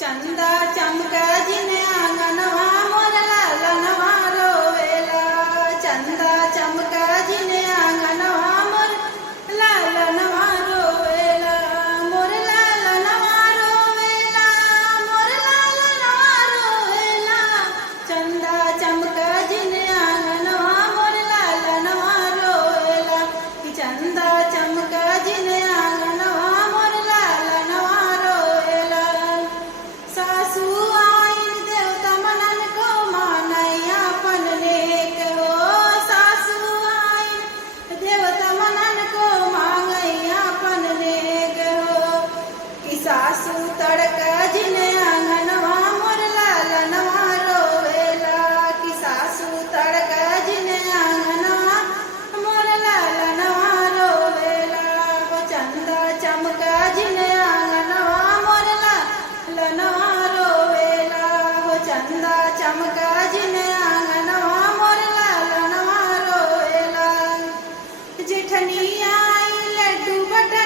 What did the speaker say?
चंदा चमका जिने आंगनवा मोर लालनवा रोवेला। चंदा चमका जिने आंगनवा मोर लालनवा रोवेला। मोर लालनवा रोवेला, मोर लालनवा रोवेला। चंदा चमका जिने आंगनवा मोर लालनवा रोवेला। चंदा चमका जिने आंगनवा मोर लालनवा रोवेला। सासू आईन देवता मनन को मानैया पन नेक हो। सासू आईन देवता मनन को मांगैया पन नेक हो। कि सासू तड़का जिने आंगनवा मोर लालनवा रोवेला। कि सासू तड़का जिने आंगनवा मोर लालनवा रोवेला। चंदा चमका जिने आंगनवा मोर लालनवा रोवेला। चंदा चमका जिने आंगनवा मोर लालनवा रोवेला। जेठनी आई लड्डू बटा